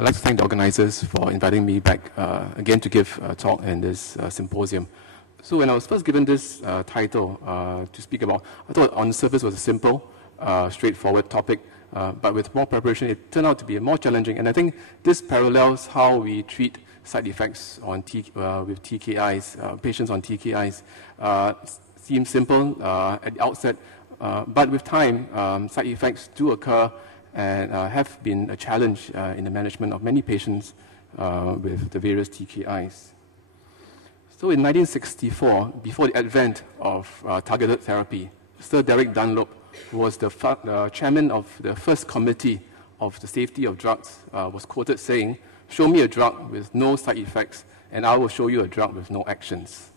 I'd like to thank the organizers for inviting me back again to give a talk in this symposium. So when I was first given this title to speak about, I thought on the surface was a simple, straightforward topic, but with more preparation, it turned out to be more challenging. And I think this parallels how we treat side effects on with TKIs, patients on TKIs. Seems simple at the outset, but with time, side effects do occur and have been a challenge in the management of many patients with the various TKIs. So in 1964, before the advent of targeted therapy, Sir Derek Dunlop, who was the chairman of the first committee of the safety of drugs, was quoted saying, "Show me a drug with no side effects, and I will show you a drug with no actions."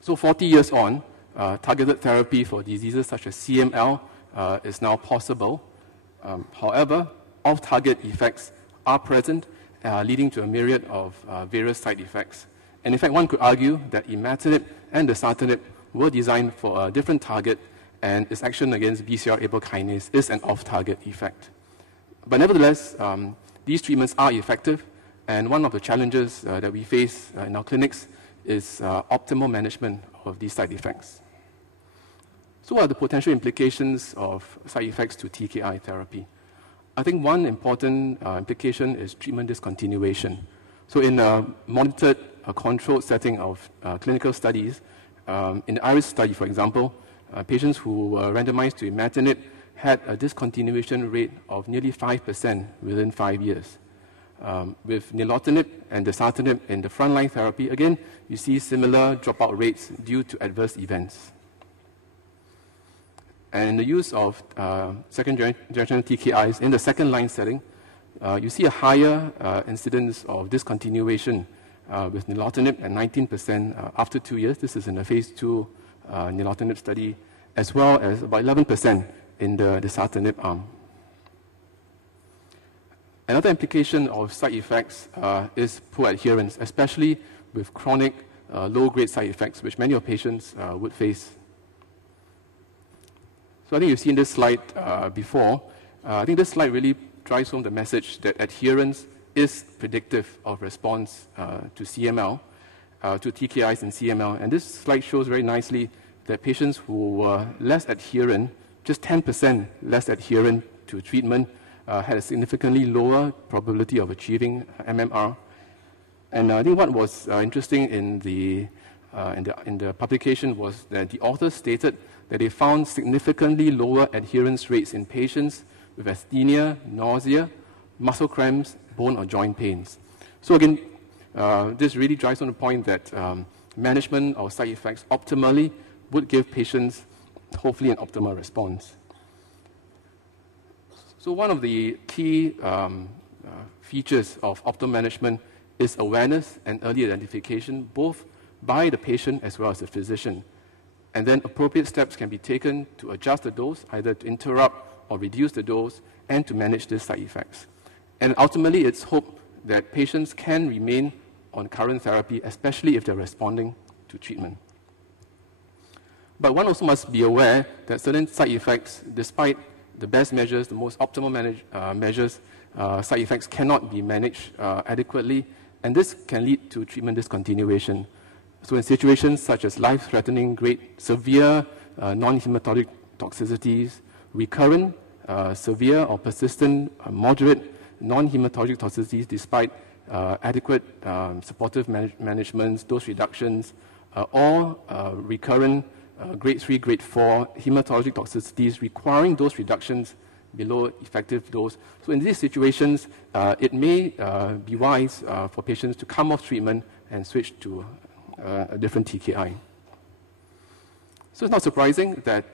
So 40 years on, targeted therapy for diseases such as CML is now possible. However, off-target effects are present, leading to a myriad of various side effects. And in fact, one could argue that imatinib and dasatinib were designed for a different target, and its action against BCR-ABL kinase is an off-target effect. But nevertheless, these treatments are effective, and one of the challenges that we face in our clinics is optimal management of these side effects. So what are the potential implications of side effects to TKI therapy? I think one important implication is treatment discontinuation. So in a monitored, controlled setting of clinical studies, in the IRIS study, for example, patients who were randomized to imatinib had a discontinuation rate of nearly 5% within 5 years. With nilotinib and dasatinib in the frontline therapy, again, you see similar dropout rates due to adverse events. And the use of second-generation TKIs in the second-line setting, you see a higher incidence of discontinuation with nilotinib at 19% after 2 years. This is in the phase 2 nilotinib study, as well as about 11% in the dasatinib arm. Another implication of side effects is poor adherence, especially with chronic low-grade side effects, which many of patients would face. So I think you've seen this slide before. I think this slide really drives home the message that adherence is predictive of response to CML, to TKIs in CML. And this slide shows very nicely that patients who were less adherent, just 10% less adherent to treatment, had a significantly lower probability of achieving MMR. And I think what was interesting in the publication was that the authors stated that they found significantly lower adherence rates in patients with asthenia, nausea, muscle cramps, bone or joint pains. So again, this really drives on the point that management of side effects optimally would give patients, hopefully, an optimal response. So one of the key features of optimal management is awareness and early identification, both by the patient as well as the physician. And then appropriate steps can be taken to adjust the dose, either to interrupt or reduce the dose, and to manage these side effects. And ultimately, it's hoped that patients can remain on current therapy, especially if they're responding to treatment. But one also must be aware that certain side effects, despite the best measures, the most optimal measures, side effects cannot be managed adequately, and this can lead to treatment discontinuation. So in situations such as life-threatening, severe non-hematologic toxicities, recurrent, severe or persistent, moderate non-hematologic toxicities despite adequate supportive management, dose reductions, or recurrent grade 3, grade 4 hematologic toxicities requiring dose reductions below effective dose. So in these situations, it may be wise for patients to come off treatment and switch to a different TKI. So it's not surprising that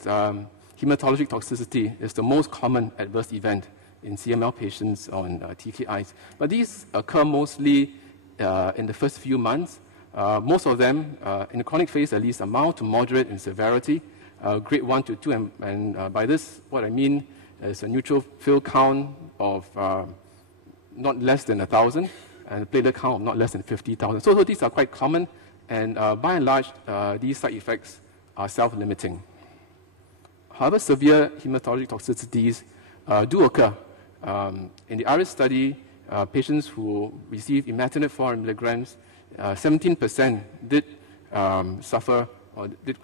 hematologic toxicity is the most common adverse event in CML patients on TKIs. But these occur mostly in the first few months. Most of them, in the chronic phase at least, are mild to moderate in severity, grade 1 to 2. And by this, what I mean is a neutrophil count of not less than 1,000 and a platelet count of not less than 50,000. So these are quite common. And by and large, these side effects are self-limiting. However, severe hematologic toxicities do occur, In the ARIS study, patients who received imatinib 400 milligrams, 17% did suffer or did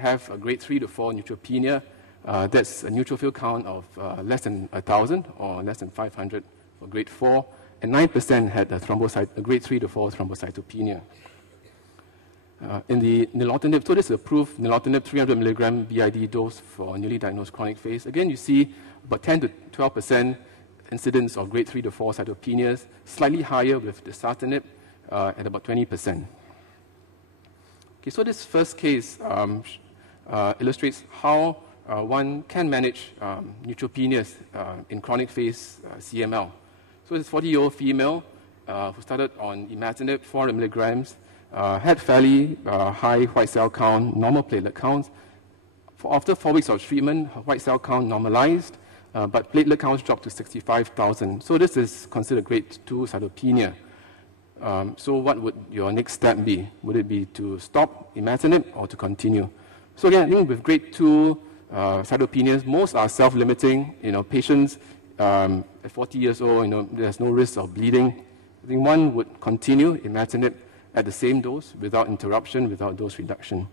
have a grade 3 to 4 neutropenia. That's a neutrophil count of less than 1,000 or less than 500 for grade 4, and 9% had a grade 3 to 4 thrombocytopenia. In the nilotinib, so this is approved nilotinib 300 milligram BID dose for newly diagnosed chronic phase. Again, you see about 10 to 12% incidence of grade 3 to 4 cytopenias, slightly higher with dasatinib at about 20%. Okay, so this first case illustrates how one can manage neutropenias in chronic phase CML. So this 40-year-old female who started on imatinib 400 milligrams, had fairly high white cell count, normal platelet counts. After 4 weeks of treatment, her white cell count normalized, but platelet counts dropped to 65,000. So this is considered grade 2 cytopenia. So what would your next step be? Would it be to stop imatinib or to continue? So again, I think with grade 2 cytopenias, most are self-limiting. Patients at 40 years old, there's no risk of bleeding. I think one would continue imatinib at the same dose without interruption, without dose reduction.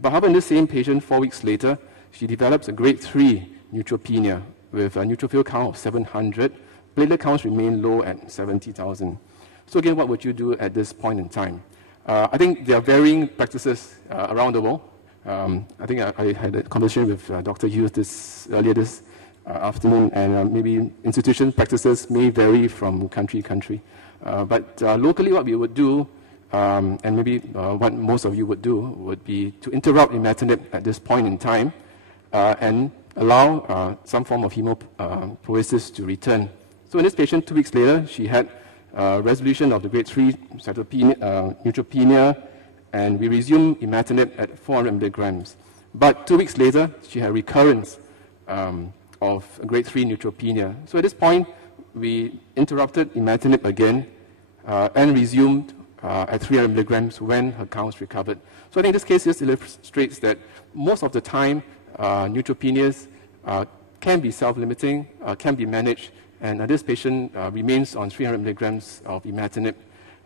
But however, in this same patient, 4 weeks later, she develops a grade 3 neutropenia with a neutrophil count of 700. Platelet counts remain low at 70,000. So again, what would you do at this point in time? I think there are varying practices around the world. I think I had a conversation with Dr. Hughes earlier this afternoon, and maybe institution practices may vary from country to country. But locally, what we would do, and maybe what most of you would do, would be to interrupt imatinib at this point in time and allow some form of hemopoiesis to return. So in this patient, 2 weeks later, she had resolution of the grade 3 neutropenia, and we resumed imatinib at 400 milligrams. But 2 weeks later, she had recurrence of grade 3 neutropenia. So at this point, we interrupted imatinib again and resumed at 300 milligrams when her counts recovered. So I think this case just illustrates that most of the time, neutropenias can be self-limiting, can be managed, and this patient remains on 300 milligrams of imatinib.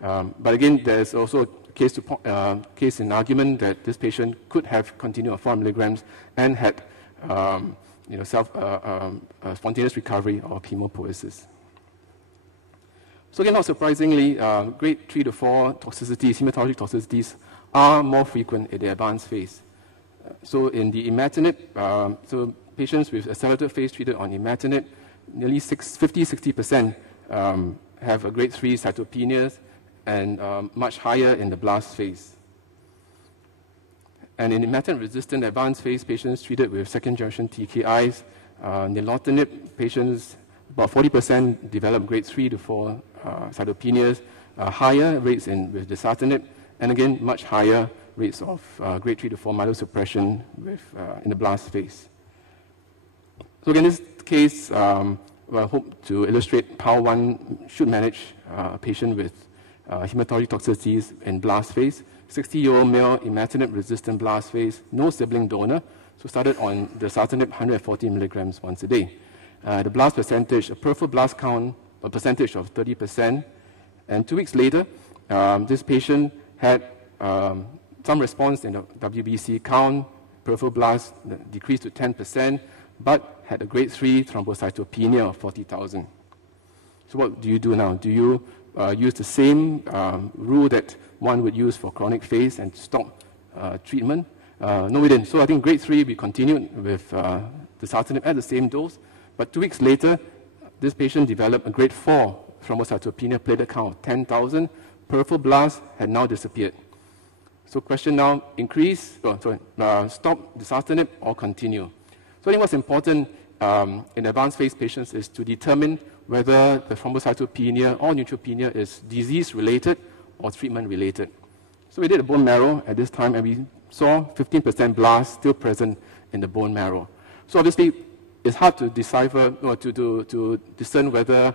But again, there's also a case in argument that this patient could have continued on 400 milligrams and had spontaneous recovery of hemopoiesis. So again, not surprisingly, grade 3 to 4 toxicities, hematologic toxicities, are more frequent in the advanced phase. So in the imatinib, so patients with accelerated phase treated on imatinib, nearly 50-60% have a grade 3 cytopenias, and much higher in the blast phase. And in imatinib-resistant advanced phase patients treated with second-generation TKIs, nilotinib patients, about 40% develop grade 3 to 4 cytopenias, higher rates with dasatinib, and again, much higher rates of grade 3 to 4 myelosuppression in the blast phase. So again, this case, I hope to illustrate how one should manage a patient with hematologic toxicities in blast phase. 60-year-old male, imatinib-resistant blast phase, no sibling donor, so started on dasatinib 140 milligrams once a day. The blast percentage, a peripheral blast count, a percentage of 30%. And 2 weeks later, this patient had some response in the WBC count, peripheral blast decreased to 10%, but had a grade 3 thrombocytopenia of 40,000. So what do you do now? Do you use the same rule that one would use for chronic phase and stop treatment? No, we didn't. So I think grade 3, we continued with dasatinib at the same dose, but 2 weeks later, this patient developed a grade 4 thrombocytopenia platelet count of 10,000. Peripheral blast had now disappeared. So question now, stop dasatinib or continue? So I think what's important in advanced phase patients is to determine whether the thrombocytopenia or neutropenia is disease-related or treatment-related. So we did a bone marrow at this time, and we saw 15% blast still present in the bone marrow. So obviously, it's hard to decipher or to discern whether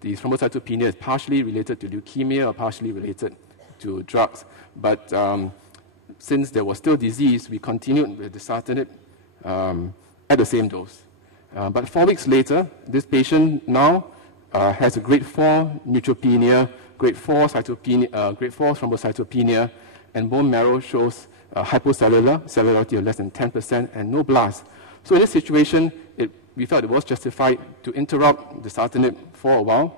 the thrombocytopenia is partially related to leukemia or partially related to drugs. But since there was still disease, we continued with dasatinib at the same dose. But 4 weeks later, this patient now has a grade 4 neutropenia, grade 4 cytopenia, grade 4 thrombocytopenia, and bone marrow shows cellularity of less than 10% and no blast. So in this situation, we felt it was justified to interrupt the dasatinib for a while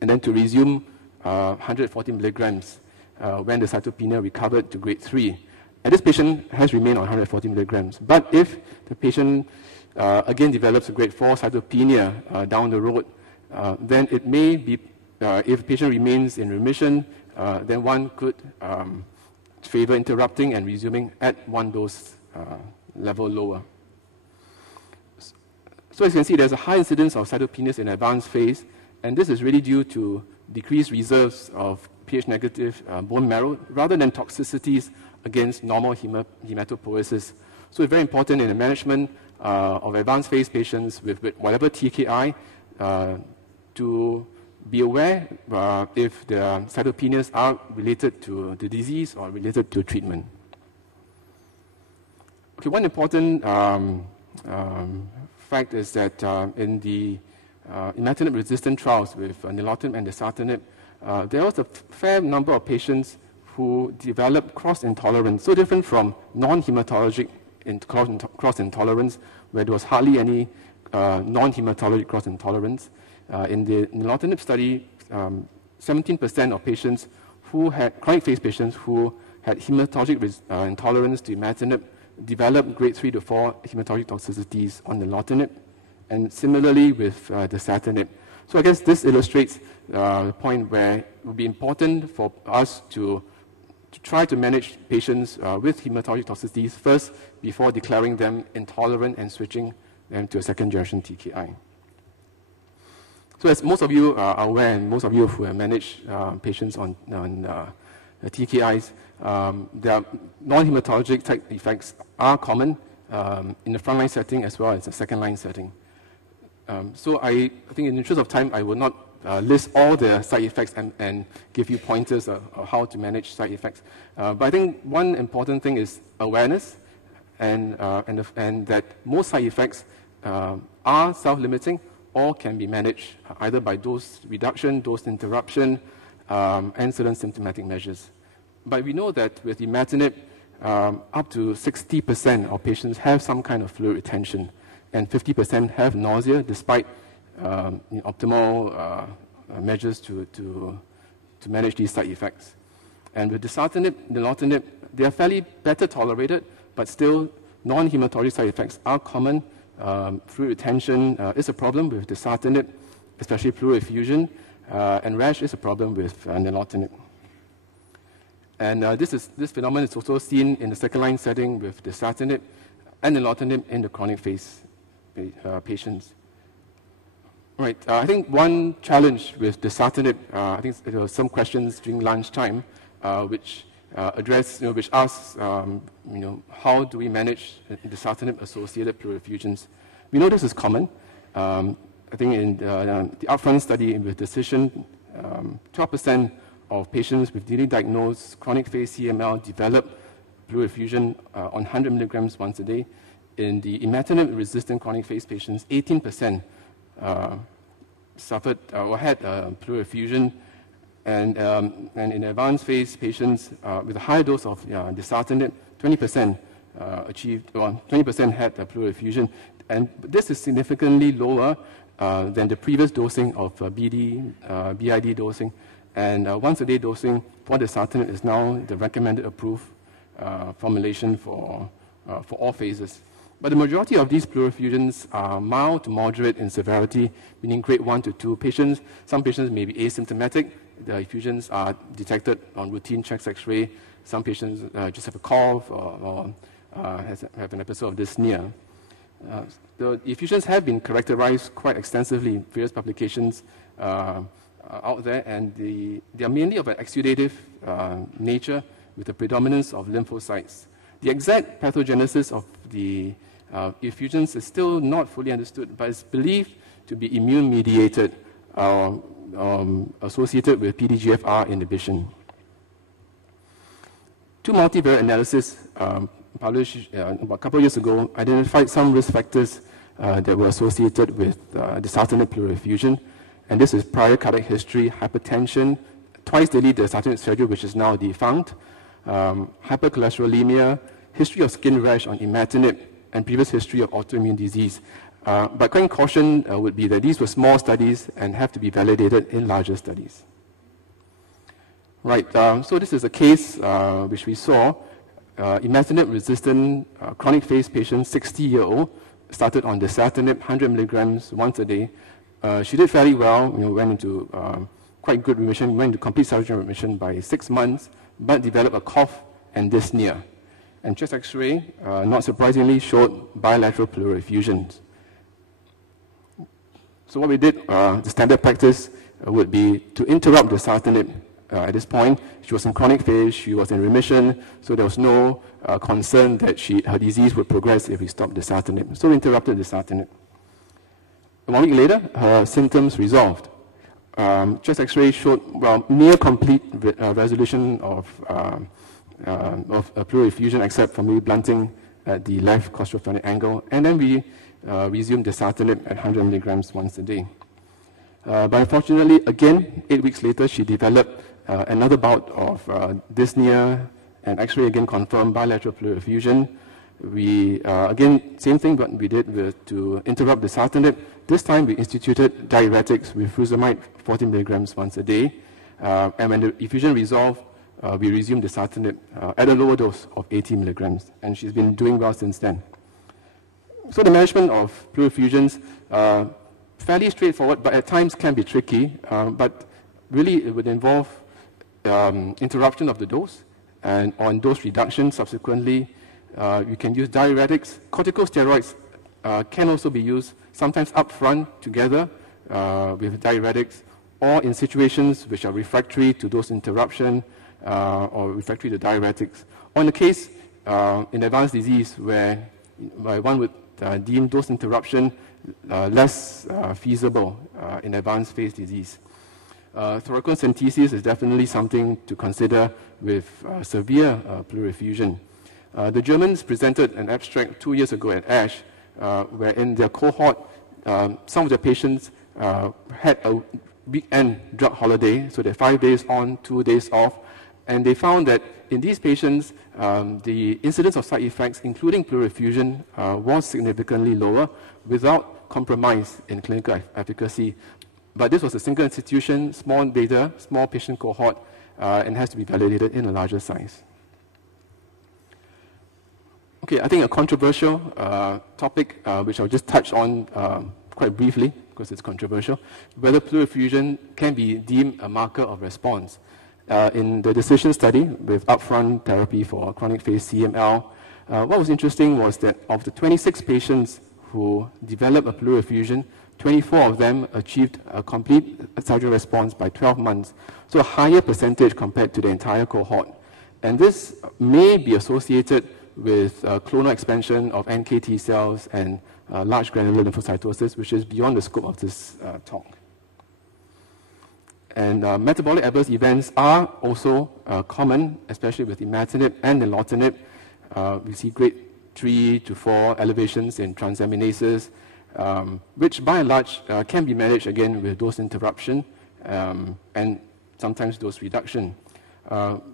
and then to resume 140 milligrams when the cytopenia recovered to grade 3. And this patient has remained on 140 milligrams. But if the patient again develops a grade 4 cytopenia down the road, then it may be, if the patient remains in remission, then one could favor interrupting and resuming at one dose level lower. So as you can see, there's a high incidence of cytopenias in advanced phase, and this is really due to decreased reserves of pH-negative bone marrow rather than toxicities against normal hematopoiesis. So it's very important in the management of advanced phase patients with whatever TKI to be aware if the cytopenias are related to the disease or related to treatment. Okay, one important fact is that in the imatinib-resistant trials with nilotinib and dasatinib, there was a fair number of patients who developed cross-intolerance, so different from non-hematologic cross-intolerance, where there was hardly any non-hematologic cross-intolerance. In the nilotinib study, 17% of patients who had chronic phase patients who had hematologic intolerance to imatinib developed grade 3 to 4 hematologic toxicities on nilotinib, and similarly with dasatinib. So I guess this illustrates the point where it would be important for us to try to manage patients with hematologic toxicities first before declaring them intolerant and switching them to a second-generation TKI. So as most of you are aware, and most of you who have managed patients on TKIs, their non-hematologic side effects are common in the frontline setting as well as the second-line setting. So I think in the interest of time, I will not list all the side effects and give you pointers of how to manage side effects. But I think one important thing is awareness and that most side effects are self-limiting or can be managed either by dose reduction, dose interruption, and certain symptomatic measures. But we know that with imatinib, up to 60% of patients have some kind of fluid retention, and 50% have nausea despite optimal measures to manage these side effects. And with dasatinib, nilotinib, they are fairly better tolerated, but still non-hematologic side effects are common. Fluid retention is a problem with dasatinib, especially pleural effusion, and rash is a problem with nilotinib. And this phenomenon is also seen in the second-line setting with dasatinib and nilotinib in the chronic phase patients. Right. I think one challenge with dasatinib, I think there were some questions during lunchtime, which which asks, how do we manage dasatinib-associated pleural effusions? We know this is common. I think in the upfront study with Decision, 12% of patients with newly diagnosed chronic phase CML develop pleural effusion on 100 milligrams once a day. In the imatinib-resistant chronic phase patients, 18% suffered or had pleural effusion, and in advanced phase patients with a higher dose of dasatinib, 20% achieved, or 20% had pleural effusion, and this is significantly lower than the previous dosing of BID dosing, and once-a-day dosing for dasatinib is now the recommended approved formulation for all phases. But the majority of these pleural effusions are mild to moderate in severity, meaning grade 1 to 2 patients. Some patients may be asymptomatic. The effusions are detected on routine chest X-ray. Some patients just have a cough or have an episode of dyspnea. The effusions have been characterized quite extensively in various publications out there, and they are mainly of an exudative nature with the predominance of lymphocytes. The exact pathogenesis of the effusions is still not fully understood, but it's believed to be immune-mediated, associated with PDGFR inhibition. Two multivariate analyses published about a couple of years ago identified some risk factors that were associated with dasatinib pleuroeffusion. And this is prior cardiac history, hypertension, twice daily dasatinib schedule, which is now defunct, hypercholesterolemia, history of skin rash on imatinib, and previous history of autoimmune disease. But kind caution would be that these were small studies and have to be validated in larger studies. Right, so this is a case which we saw. Imatinib-resistant chronic phase patient, 60-year-old, started on dasatinib, 100 milligrams once a day. She did fairly well, went into quite good remission, went into complete cellular remission by 6 months, but developed a cough and dyspnea. And chest X-ray, not surprisingly, showed bilateral pleural effusions. So what we did, the standard practice would be to interrupt dasatinib. At this point, she was in chronic phase, she was in remission, so there was no concern that her disease would progress if we stopped dasatinib. So we interrupted dasatinib. 1 week later, her symptoms resolved. Chest X-ray showed near complete resolution of pleural effusion, except for maybe blunting at the left claustrophrenic angle, and then we resumed dasatinib at 100 milligrams once a day. But unfortunately, again, 8 weeks later, she developed another bout of dyspnea, and X-ray again confirmed bilateral pleural effusion. We, again, same thing, but we did to interrupt dasatinib. This time we instituted diuretics with furosemide 40 milligrams once a day. And when the effusion resolved, we resumed dasatinib at a lower dose of 80 milligrams. And she's been doing well since then. So the management of pleural effusions, fairly straightforward, but at times can be tricky. But really it would involve interruption of the dose, and on dose reduction subsequently, you can use diuretics. Corticosteroids can also be used, sometimes upfront together with diuretics, or in situations which are refractory to dose interruption or refractory to diuretics. Or in the case in advanced disease where one would deem dose interruption less feasible in advanced phase disease. Thoracentesis is definitely something to consider with severe pleural effusion. The Germans presented an abstract 2 years ago at ASH, where in their cohort, some of the patients had a weekend drug holiday, so they're 5 days on, 2 days off, and they found that in these patients, the incidence of side effects, including pleural effusion, was significantly lower without compromise in clinical efficacy. But this was a single institution, small data, small patient cohort, and has to be validated in a larger size. Okay, I think a controversial topic, which I'll just touch on quite briefly, because it's controversial, whether pleural effusion can be deemed a marker of response. In the decision study with upfront therapy for chronic phase CML, what was interesting was that of the 26 patients who developed a pleural effusion, 24 of them achieved a complete cellular response by 12 months, so a higher percentage compared to the entire cohort. And this may be associated with clonal expansion of NKT cells and large granular lymphocytosis, which is beyond the scope of this talk. And metabolic adverse events are also common, especially with imatinib and nilotinib. We see grade 3 to 4 elevations in transaminases, which by and large can be managed again with dose interruption and sometimes dose reduction.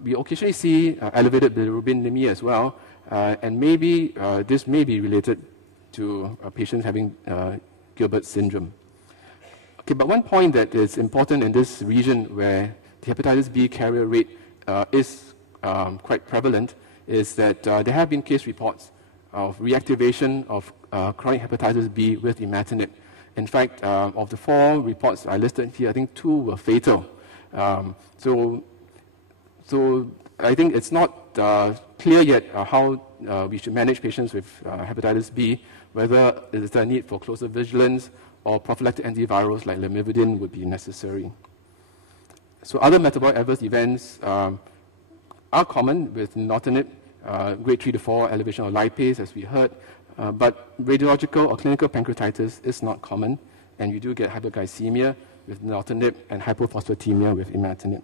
We occasionally see elevated bilirubinemia as well, and maybe this may be related to patients having Gilbert's syndrome. Okay, but one point that is important in this region where the hepatitis B carrier rate is quite prevalent is that there have been case reports of reactivation of chronic hepatitis B with imatinib. In fact, of the 4 reports I listed here, I think 2 were fatal. So I think it's not clear yet how we should manage patients with hepatitis B, whether there is a need for closer vigilance or prophylactic antivirals like lamivudine would be necessary. So other metabolic adverse events are common with nilotinib, grade 3 to 4 elevation of lipase, as we heard, but radiological or clinical pancreatitis is not common, and you do get hyperglycemia with nilotinib and hypophosphatemia with imatinib.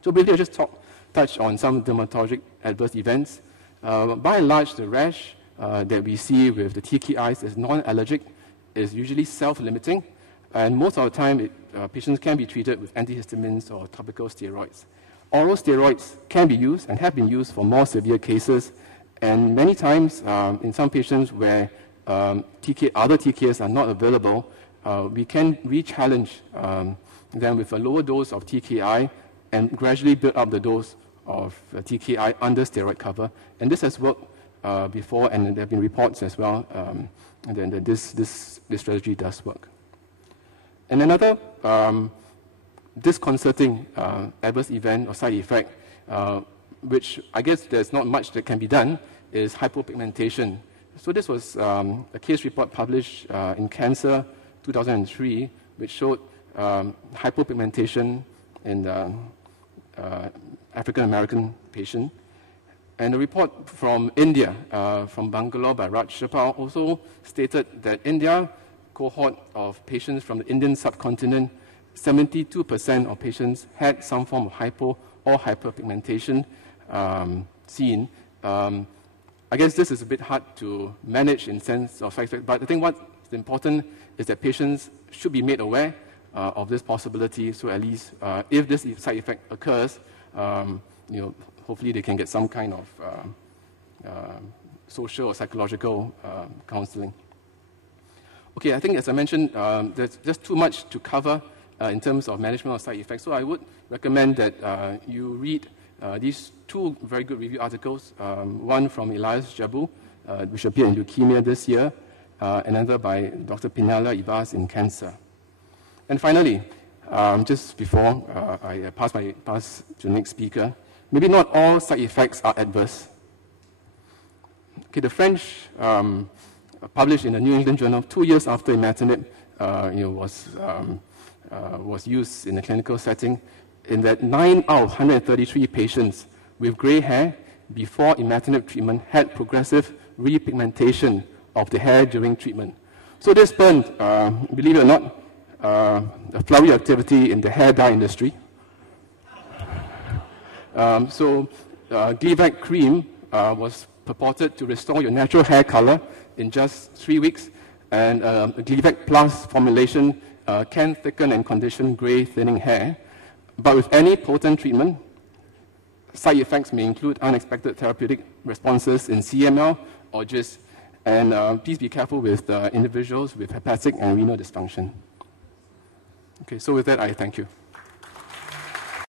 So briefly, I'll just touch on some dermatologic adverse events. By and large, the rash that we see with the TKIs is non-allergic, is usually self-limiting, and most of the time patients can be treated with antihistamines or topical steroids. Oral steroids can be used and have been used for more severe cases, and many times in some patients where other TKIs are not available, we can re-challenge them with a lower dose of TKI and gradually build up the dose of TKI under steroid cover. And this has worked before, and there have been reports as well that this strategy does work. And another disconcerting adverse event or side effect, which I guess there's not much that can be done, is hypopigmentation. So this was a case report published in Cancer 2003, which showed hypopigmentation in the African-American patient. And a report from India, from Bangalore by Raj Chapal, also stated that in their cohort of patients from the Indian subcontinent, 72% of patients had some form of hypo or hyperpigmentation seen. I guess this is a bit hard to manage in sense of side effects, but I think what's important is that patients should be made aware of this possibility, so at least if this side effect occurs, hopefully they can get some kind of social or psychological counseling. Okay, I think as I mentioned, there's just too much to cover in terms of management of side effects, so I would recommend that you read these two very good review articles, one from Elias Jabu, which appeared in Leukemia this year, another by Dr. Pinala Ibas in Cancer. And finally, just before I pass to the next speaker, maybe not all side effects are adverse. Okay, the French published in the New England Journal 2 years after imatinib was used in a clinical setting, in that 9 out of 133 patients with gray hair before imatinib treatment had progressive repigmentation of the hair during treatment. So this spurned, believe it or not, a flurry activity in the hair dye industry. Gleevec cream was purported to restore your natural hair color in just 3 weeks, and Gleevec Plus formulation can thicken and condition gray thinning hair. But with any potent treatment, side effects may include unexpected therapeutic responses in CML or GIST, and please be careful with individuals with hepatic and renal dysfunction. Okay, so with that, I thank you.